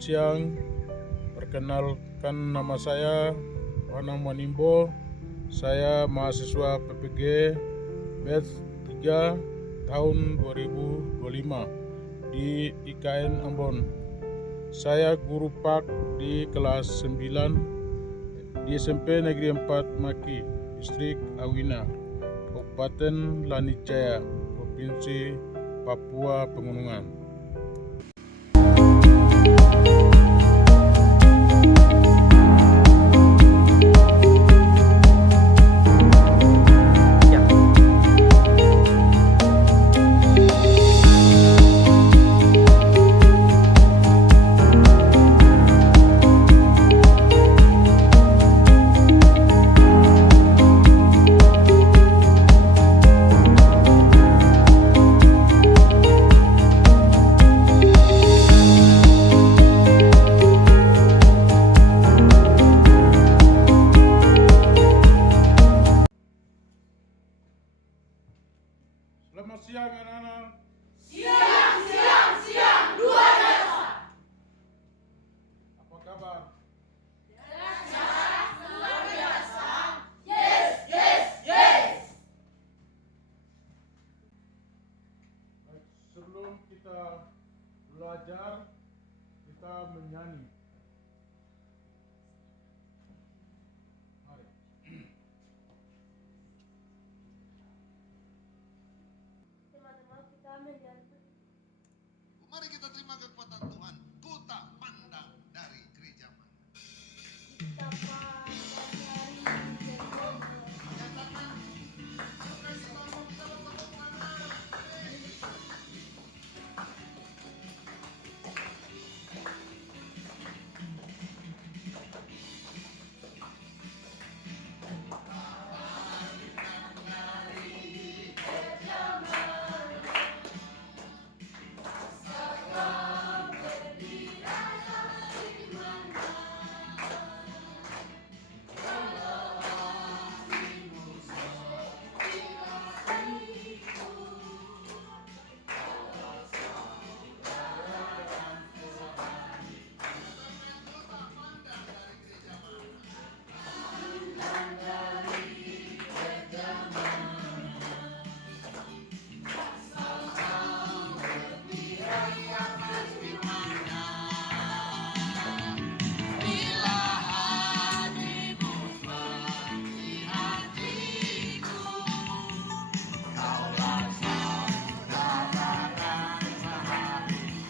Selamat siang, perkenalkan nama saya Wanang Manimbo. Saya mahasiswa PPG batch 3 tahun 2025 di IKN Ambon. Saya guru Pak di kelas 9 di SMP Negeri 4 Maki, Distrik Awina, Kabupaten Lanijaya, Provinsi Papua Pegunungan. Selamat siang anak-anak. Siang, luar biasa. Apa kabar? Luar biasa. Yes. Baik, sebelum kita belajar, kita menyanyi. Mari. Teman-teman, kita menyanyi. Mari kita terima kekuatan Tuhan. Ku tak pandang dari gereja mana. Kita pandang dari Jehova. Nyatakan sukacitamu di dalam tepuk tangan.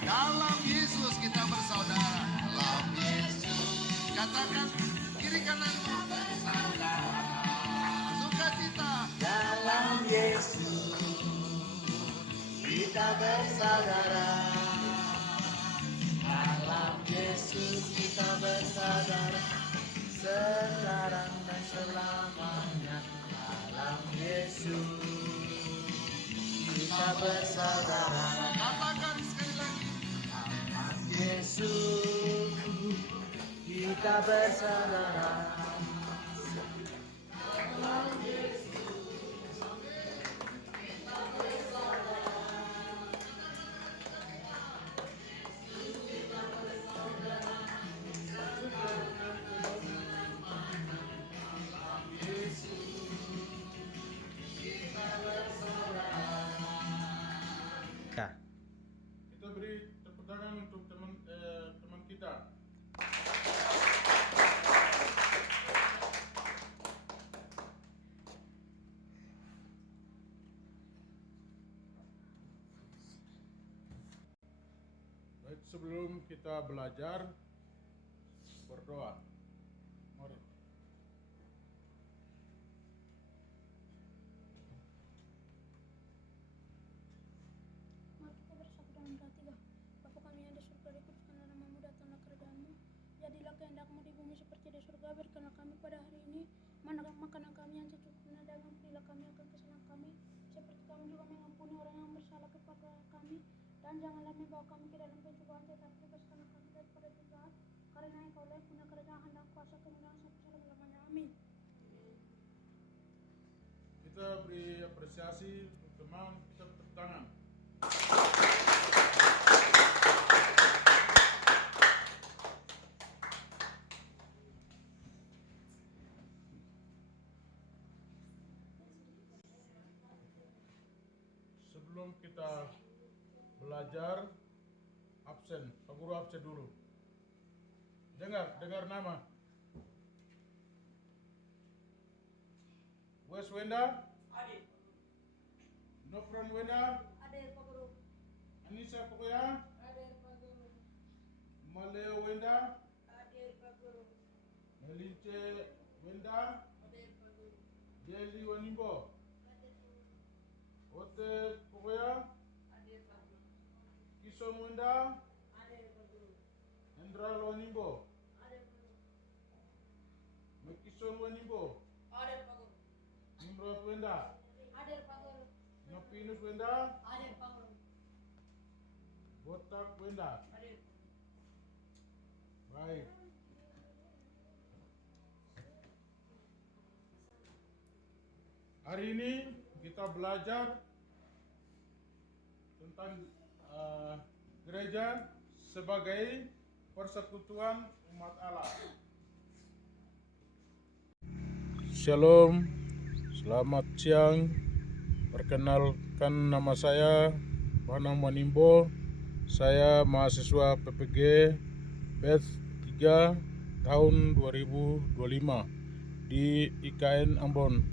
Dalam Yesus kita bersaudara. Dalam Yesus. Katakan kiri kananmu bersaudara. Sukacita. Dalam Yesus kita bersaudara. Dalam Yesus kita bersaudara. Sekarang dan selamanya. Dalam Yesus kita bersaudara. Katakan sekali lagi. Dalam Yesus kita bersaudara. Kita beri tepuk tangan untuk teman kita. Baik, sebelum kita belajar, berdoa. Mari. Mari kita bersatu dalam doa tiga. Bapa kami yang di surga, dikuduskanlah namamu, datanglah kerajaanmu. Jadilah kehendakmu di bumi seperti di surga. Berikanlah kami pada hari ini makanan kami yang secukupnya, dan ampunilah kami akan kesalahan kami, seperti kami juga mengampuni orang yang bersalah kepada kami. Dan janganlah membawa kami ke dalam pencobaan, tetapi bebaskanlah kami daripada jahat. Karena Engkau lah punya kerajaan dan kuasa kemuliaan sampai selama-lamanya. Amin. Kita beri apresiasi untuk teman kita, tepuk tangan. sebelum kita belajar absen, Pak Guru absen dulu. Dengar nama. Wes Wenda? Hadir. Nofran Wenda? Hadir Pak Guru. Anissa Pokoya? Hadir Pak Guru. Maleo Wenda? Hadir Pak Guru. Melince Wenda? Hadir Pak Guru. Deli Wanimbo? Hadir Pak Guru. Ote Pokoya? Hadir Pak Guru. Kison Wenda? Hadir Pak Guru. Hendra Wanimbo? Hadir Pak Guru. Mekison Wanimbo? Hadir Pak Guru. Nimrod Wenda? Hadir Pak Guru. Nopinus Wenda? Hadir Pak Guru. Botak Wenda? Hadir. Baik. Hari ini kita belajar tentang gereja sebagai persekutuan umat Allah. Shalom, selamat siang. Perkenalkan nama saya Panam Wanimbo. Saya mahasiswa PPG batch 3 tahun 2025 di IKN Ambon.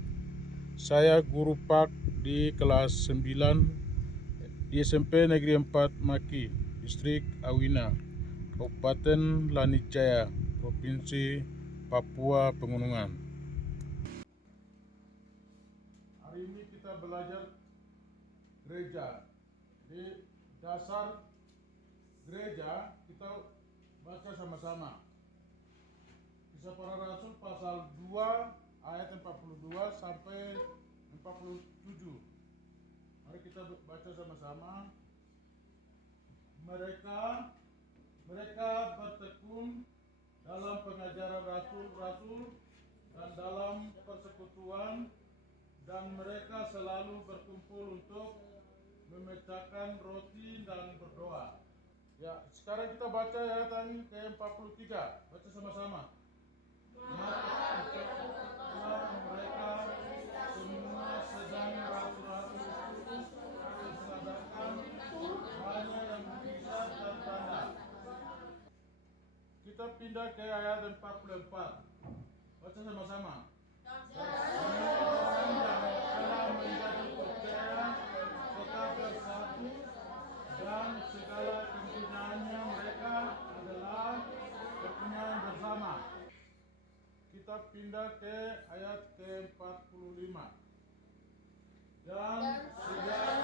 Saya guru Pak di kelas 9 di SMP Negeri 4 Maki, Distrik Awina, Kabupaten Lanijaya, Provinsi Papua Pegunungan. Hari ini kita belajar gereja. Di dasar gereja kita baca sama-sama. Kisah Para Rasul pasal 2 ayat 42 sampai 47. Mari kita baca sama-sama. Mereka bertekun dalam pengajaran rasul-rasul dan dalam persekutuan, dan mereka selalu berkumpul untuk memecahkan roti dan berdoa. Ya, sekarang kita baca ayat yang ke-43. Baca sama-sama. Maka mereka semua sedang rasul-rasul disadarkan hanya yang bisa dan tanda. Kita pindah ke ayat 44. Baca sama-sama. Orang yang telah menjadi percaya tetap bersatu, dan segala kepunyaan mereka adalah kepunyaan bersama. Kita pindah ke ayat ke-45. Dan segala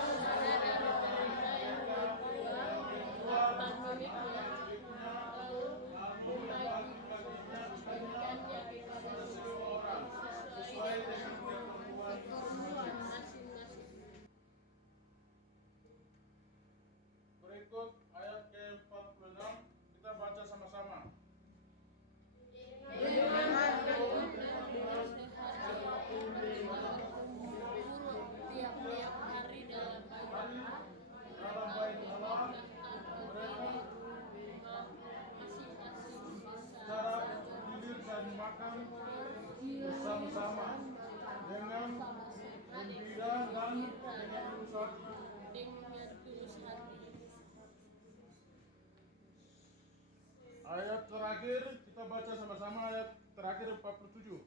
berikut ayat ke-46, kita baca sama-sama. Dalam bait Allah, mereka secara duduk dan makan bersama-sama dengan gembira dan dengan tulus hati. Ayat terakhir kita baca sama-sama, ayat terakhir 47.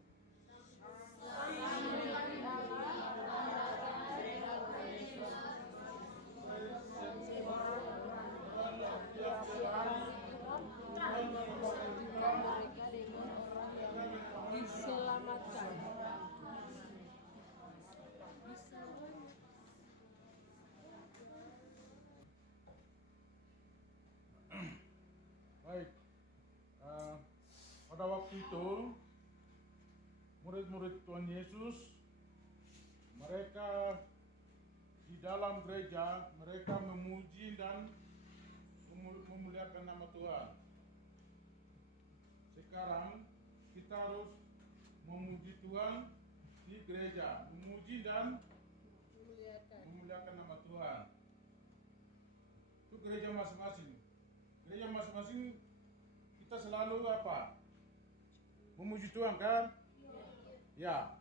Diselamatkan. Baik, pada waktu itu murid-murid Tuhan Yesus, mereka di dalam gereja, mereka memuji dan memuliakan nama Tuhan. Sekarang kita harus memuji Tuhan di gereja, memuji dan memuliakan nama Tuhan. Itu gereja masing-masing. Gereja masing-masing kita selalu apa? Memuji Tuhan kan? Ya.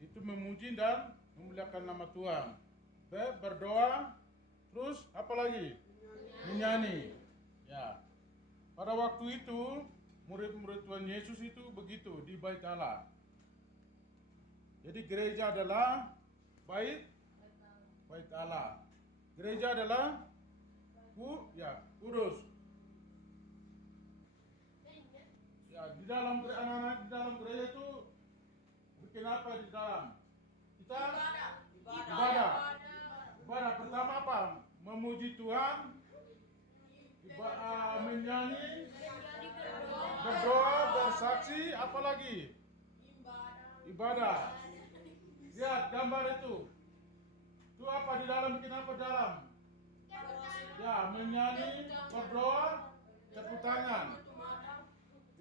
Itu memuji dan memuliakan nama Tuhan. berdoa, terus apa lagi? Menyanyi. Ya. Pada waktu itu murid-murid Tuhan Yesus itu begitu di Bait Allah. Jadi gereja adalah Bait Allah. Gereja adalah kudus. Ya, di dalam anak-anak di dalam gereja itu bikin apa di dalam? Kita ibadah. Ibadah pertama apa? Memuji Tuhan, menyanyi, berdoa, bersaksi, apa lagi? Ibadah. Lihat gambar itu. Itu apa di dalam, bikin apa dalam? Ya, menyanyi, berdoa, tepuk tangan.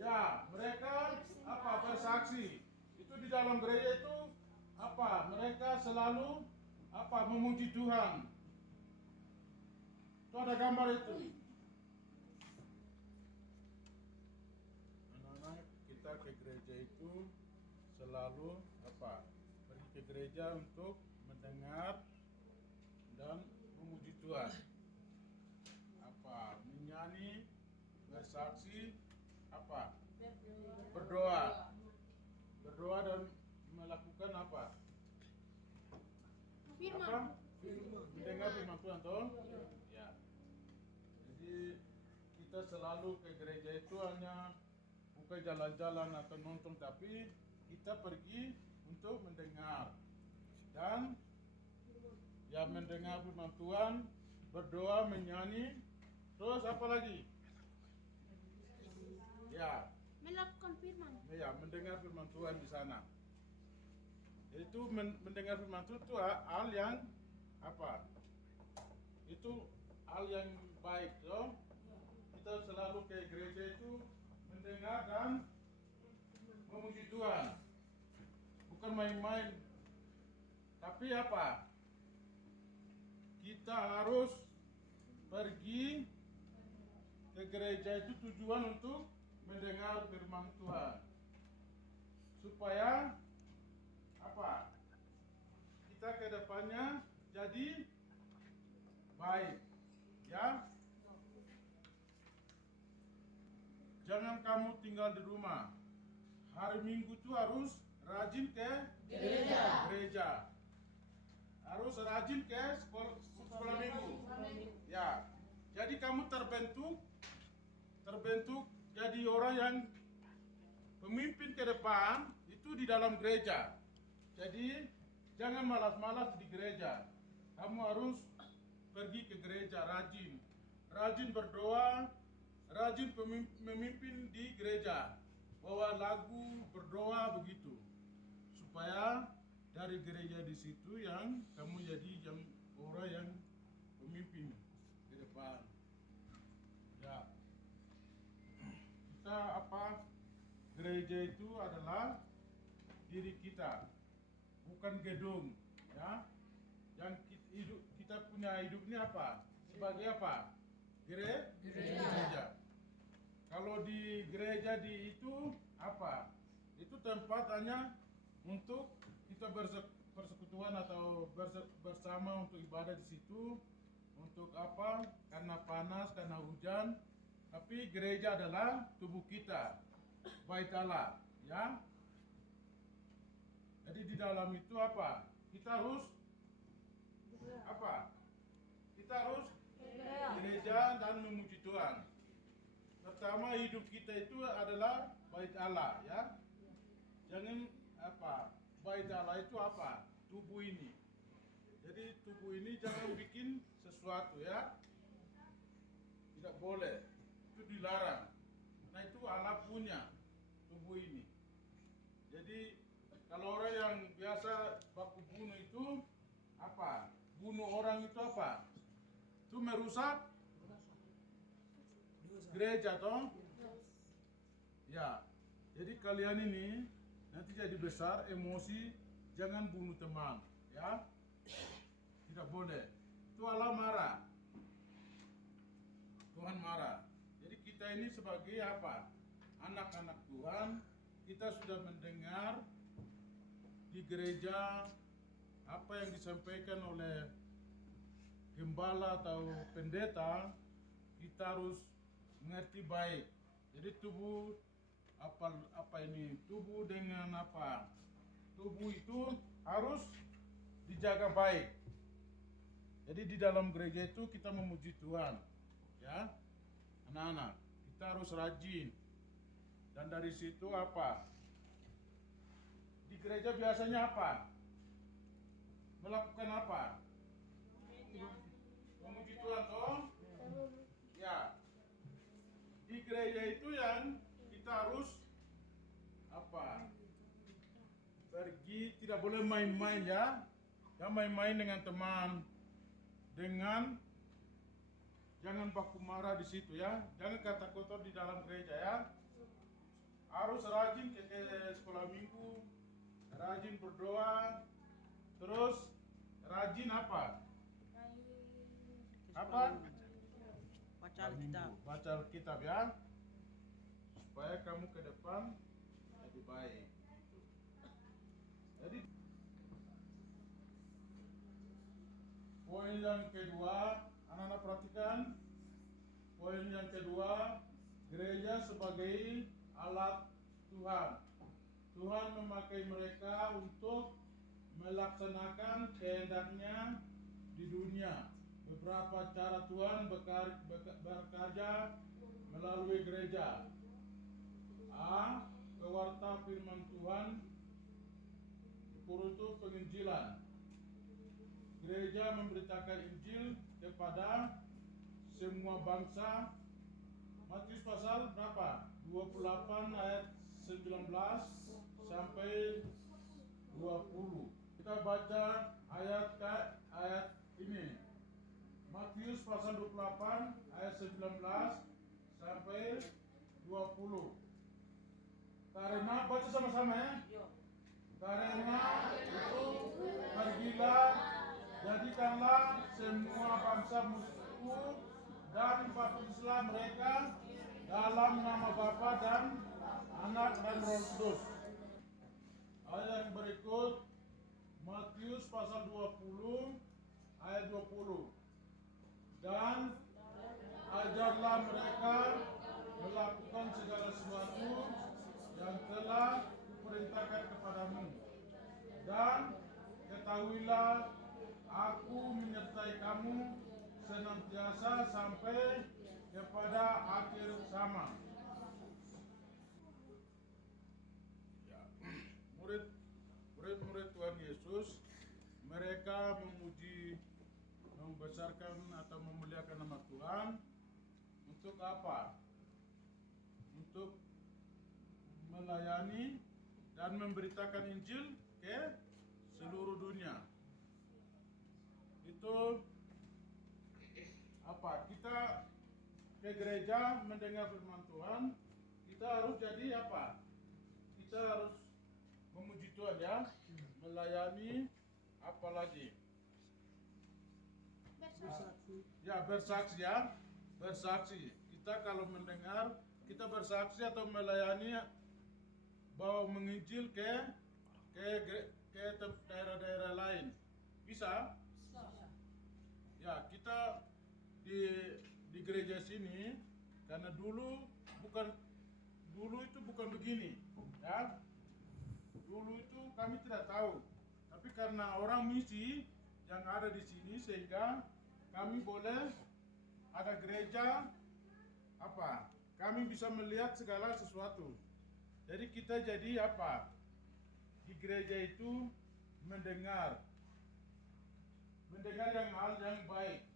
Ya, mereka apa? Bersaksi. Itu di dalam gereja itu apa? Mereka selalu apa? Memuji Tuhan. Itu ada gambar itu. Anak-anak kita ke gereja itu selalu apa? Pergi ke gereja untuk mendengar dan memuji Tuhan. Apa? Menyanyi, bersaksi, apa? Berdoa. Berdoa dan melakukan apa? Firman. Mendengar firman Tuhan toh? Ya. Jadi kita selalu ke gereja itu hanya bukan jalan-jalan atau nonton, tapi kita pergi untuk mendengar dan ya mendengar firman Tuhan, berdoa, menyanyi, terus apa lagi? Ya, Melakukan firman. ya mendengar firman Tuhan di sana. Itu mendengar firman Tuhan itu hal yang apa? Itu hal yang baik, loh. Kita selalu ke gereja itu mendengar dan memuji Tuhan. Bukan main-main. Tapi apa? Kita harus pergi ke gereja itu tujuan untuk mendengar firman Tuhan. Supaya apa? Kita ke depannya jadi baik. Ya. Jangan kamu tinggal di rumah. Hari Minggu itu harus rajin ke gereja. Harus rajin ke sekolah minggu. Ya. Jadi kamu terbentuk jadi orang yang pemimpin ke depan itu di dalam gereja. Jadi jangan malas-malas di gereja. Kamu harus pergi ke gereja rajin berdoa, rajin memimpin di gereja, bawa lagu, berdoa begitu, supaya dari gereja di situ yang kamu jadi yang orang yang pemimpin ke depan. Ya, kita apa? Gereja itu adalah diri kita, bukan gedung, ya. Yang kita punya hidup ini apa? Sebagai apa? Gereja. Kalau di gereja di itu apa? Itu tempat hanya untuk kita persekutuan atau bersama untuk ibadah di situ. Untuk apa? Karena panas, karena hujan. Tapi gereja adalah tubuh kita, Bait Allah, ya. Jadi di dalam itu apa? Kita harus apa? Kita harus gereja dan memuji Tuhan. Pertama, hidup kita itu adalah Bait Allah, ya. Jangan apa? Bait Allah itu apa? Tubuh ini. Jadi tubuh ini jangan bikin sesuatu, ya. Tidak boleh. Itu dilarang. Nah, itu Allah punya tubuh ini. Jadi kalau orang yang biasa baku bunuh itu apa? Bunuh orang itu apa? Itu merusak gereja toh? Ya. Jadi kalian ini nanti jadi besar emosi, jangan bunuh teman, ya. Tidak boleh. Itu Allah marah. Tuhan marah. Jadi kita ini sebagai apa? Anak-anak Tuhan, kita sudah mendengar di gereja apa yang disampaikan oleh gembala atau pendeta, kita harus mengerti baik. Jadi tubuh apa ini? Tubuh dengan apa? Tubuh itu harus dijaga baik. Jadi di dalam gereja itu kita memuji Tuhan, ya, anak-anak. Kita harus rajin. Dan dari situ apa? Di gereja biasanya apa? Melakukan apa? Memuji Tuhan, toh? Ya. Di gereja itu yang kita harus apa? Pergi, tidak boleh main-main, ya. Jangan main-main dengan teman. Jangan baku marah di situ, ya. Jangan kata kotor di dalam gereja, ya. Harus rajin ke sekolah minggu, rajin berdoa, terus rajin apa? Apa? Baca Alkitab. Baca Alkitab, ya. Supaya kamu ke depan lebih baik. Jadi poin yang kedua, anak-anak perhatikan. Poin yang kedua, gereja sebagai alat Tuhan. Tuhan memakai mereka untuk melaksanakan kehendaknya di dunia. Beberapa cara Tuhan bekerja melalui gereja. A. Pewarta firman Tuhan. Itu penginjilan. Gereja memberitakan Injil kepada semua bangsa. Matius pasal berapa? 28 ayat 19 sampai 20. Kita baca ayat ini. Matius pasal 28 ayat 19 sampai 20. Karena baca sama-sama, ya. Karena itu pergilah, jadikanlah semua bangsa musuhku dan baptislah mereka dalam nama Bapa dan Anak dan Roh Kudus. Ayat yang berikut Matius pasal 20 ayat 20. Dan ajarlah mereka melakukan segala sesuatu yang telah kuperintahkan kepadamu. Dan ketahuilah aku menyertai kamu senantiasa sampai kepada akhir zaman. Ya, murid-murid Tuhan Yesus, mereka memuji, membesarkan atau memuliakan nama Tuhan untuk apa? Untuk melayani dan memberitakan Injil ke seluruh dunia. Itu apa? Kita ke gereja mendengar firman Tuhan, kita harus jadi apa? Kita harus memuji Tuhan, ya, melayani, apalagi ya bersaksi, ya, bersaksi. Kita kalau mendengar, kita bersaksi atau melayani, bawa menginjil ke daerah-daerah lain. Bisa? Ya, kita di gereja sini, karena dulu itu bukan begini, ya. Dulu itu kami tidak tahu, tapi karena orang misi yang ada di sini, sehingga kami boleh ada gereja apa? Kami bisa melihat segala sesuatu. Jadi kita jadi apa? Di gereja itu mendengar yang hal yang baik.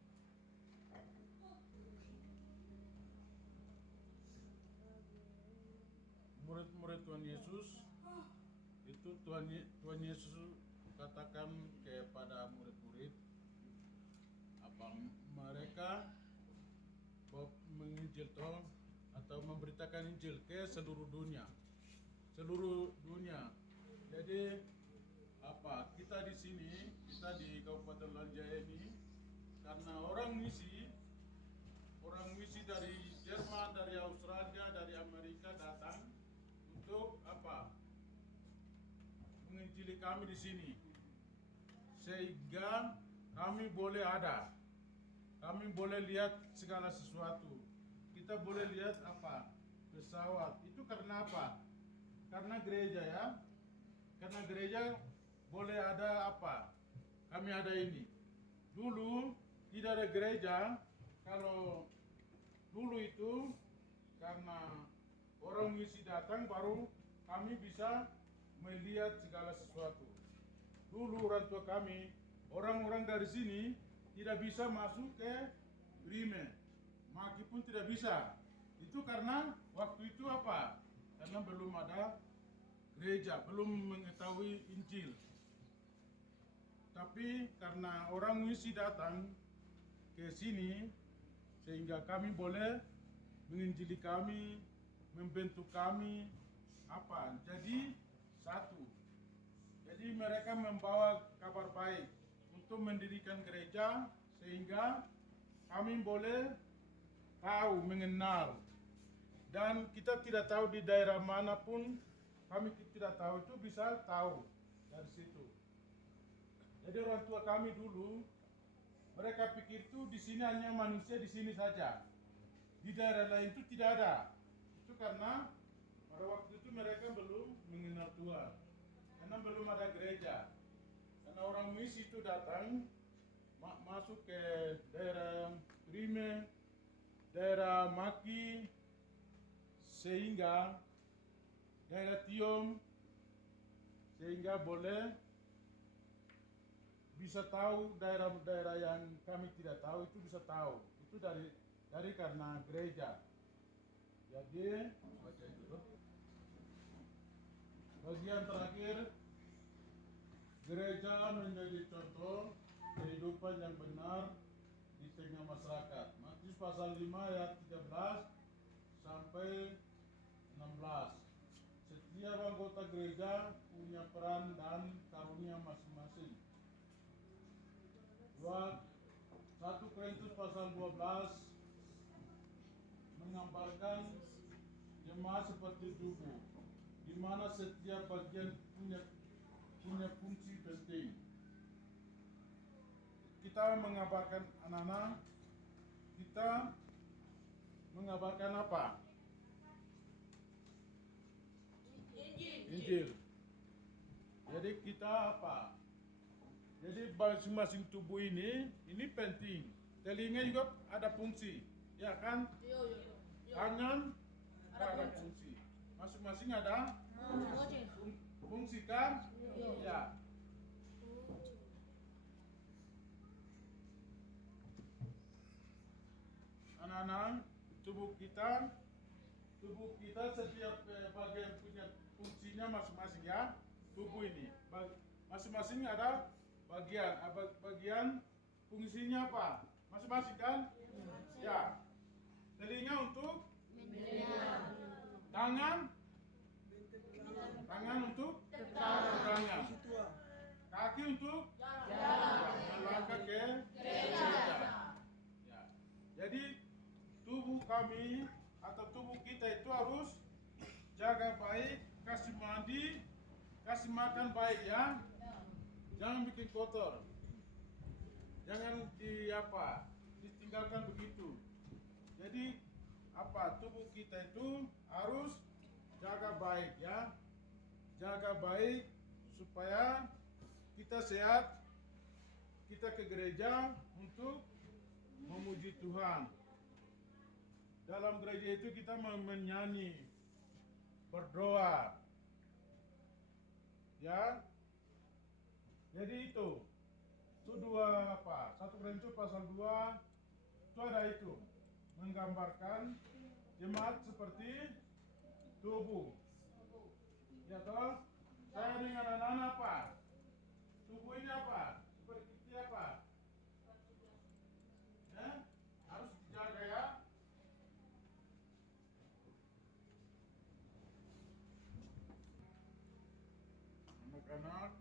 Murid-murid Tuhan Yesus itu Tuhan Yesus katakan kepada murid-murid apa mereka menginjil atau memberitakan Injil ke seluruh dunia. Jadi apa? Kita di sini, kita di Kabupaten Lanjaya ini, karena orang misi dari Jerman, dari Australia, dari Amerika datang untuk apa? Menginjili kami di sini, sehingga kami boleh ada kami boleh lihat segala sesuatu. Kita boleh lihat apa? Pesawat. Itu karena apa? Karena gereja ya. Karena gereja boleh ada apa? Kami ada ini. Dulu tidak ada gereja. Kalau dulu itu karena orang misi datang baru kami bisa melihat segala sesuatu. Dulu orang tua kami, orang-orang dari sini tidak bisa masuk ke Rime. Maki pun tidak bisa. Itu karena waktu itu apa? Karena belum ada gereja, belum mengetahui Injil. Tapi karena orang misi datang ke sini, sehingga kami boleh menginjili kami, membentuk kami, apa? Jadi satu. Jadi mereka membawa kabar baik untuk mendirikan gereja, sehingga kami boleh tahu, mengenal. Dan kita tidak tahu di daerah manapun, kami tidak tahu itu bisa tahu dari situ. Jadi orang tua kami dulu, mereka pikir itu di sini hanya manusia di sini saja. Di daerah lain itu tidak ada. Itu karena pada waktu itu mereka belum mengenal Tuhan. Karena belum ada gereja. Karena orang misi itu datang, masuk ke daerah Rime, daerah Maki, sehingga daerah Tiom, sehingga boleh bisa tahu daerah-daerah yang kami tidak tahu itu bisa tahu. Itu dari karena gereja. Jadi baca itu dulu. Bagian terakhir, gereja menjadi contoh kehidupan yang benar di tengah masyarakat. Matius pasal 5 ayat 13 sampai 16. Setiap anggota gereja punya peran dan karunia masing-masing. 1 Korintus pasal 12 menggambarkan jemaat seperti tubuh, di mana setiap bagian punya fungsi penting. Kita mengabarkan anak-anak, kita mengabarkan apa? Injil. Jadi kita apa? Jadi masing-masing tubuh ini penting. Telinga juga ada fungsi, ya kan? Tangan ada fungsi. Masing-masing ada fungsi kan? Ya. Anak-anak, tubuh kita setiap bagian punya fungsinya masing-masing ya. Tubuh ini masing-masing ada bagian fungsinya apa? Masing-masing kan? Ya. Telinga untuk tangan untuk tangan. Kaki untuk melangkah ke gereja. Ya. Jadi tubuh kami atau tubuh kita itu harus jaga baik, kasih mandi, kasih makan baik ya. Jangan bikin kotor. Jangan ditinggalkan begitu. Jadi tubuh kita itu harus jaga baik ya. Jaga baik supaya kita sehat. Kita ke gereja untuk memuji Tuhan. Dalam gereja itu kita menyanyi, berdoa. Ya. Jadi itu dua 1 Korintus pasal 2 itu ada itu menggambarkan jemaat seperti tubuh. Ya toh? Saya dengan anak-anak apa? Tubuh ini apa? Seperti apa? Ya? Harus dijaga ya. Anak-anak,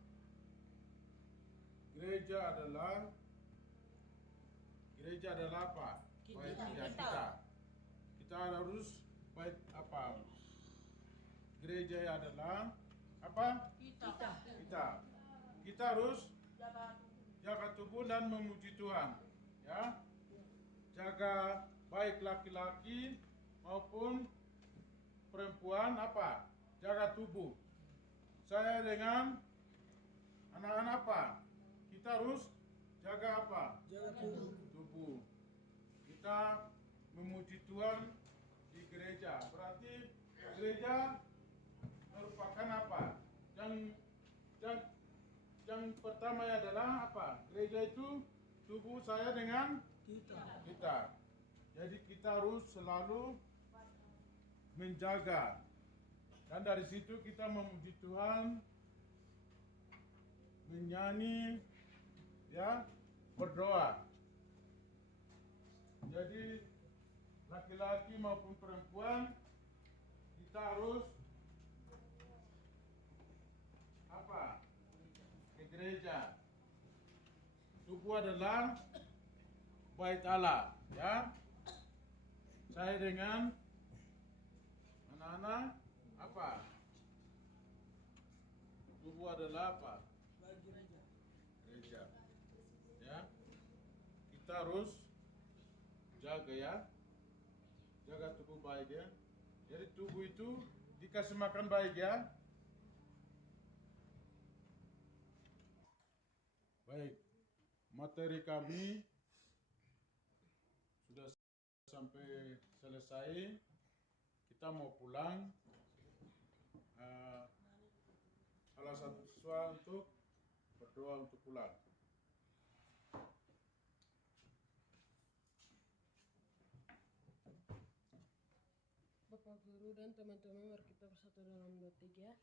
gereja adalah apa? Baik ya kita. Kita harus baik apa? Gereja adalah apa? Kita harus jaga tubuh dan memuji Tuhan. Ya. jaga baik laki-laki maupun perempuan apa? Jaga tubuh. Saya dengan anak-anak apa? Kita harus jaga apa? Jaga Tubuh. Kita memuji Tuhan di gereja. Berarti gereja merupakan apa? Yang pertama adalah apa? Gereja itu tubuh saya dengan kita. Jadi kita harus selalu menjaga. Dan dari situ kita memuji Tuhan, menyanyi, ya, berdoa. Jadi laki-laki maupun perempuan kita harus apa? Ke gereja. Tubuh adalah bait Allah, ya. Saya dengan anak-anak apa? Tubuh adalah apa? Gereja. Ya. Kita harus jaga, ya. Jaga tubuh baik, ya. Jadi tubuh itu dikasih makan baik, ya. Baik. Materi kami sudah sampai selesai. Kita mau pulang. Alasan siswa untuk berdoa untuk pulang. Bapak Guru dan teman-teman, mari kita bersatu dalam doa 3.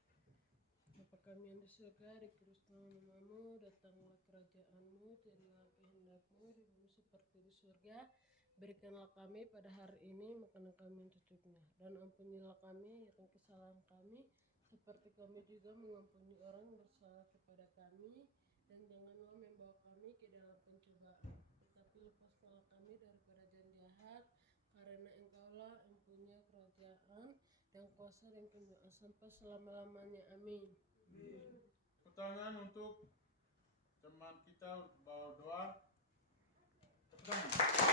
Bapa kami yang di surga, dikuduskanlah namamu, datanglah kerajaanmu, jadilah kehendakmu di bumi seperti di surga. Berikanlah kami pada hari ini makanan kami yang secukupnya, dan ampunilah kami akan kesalahan kami, seperti kami juga mengampuni orang bersalah kepada kami, dan janganlah membawa kami ke dalam pencobaan, tetapi lepaskanlah kami daripada jalan jahat, karena Engkaulah yang punya kerajaan dan kuasa dan kemuliaan sampai selama-lamanya. Amin. Pertanyaan untuk teman kita bawa doa. Pertanyaan.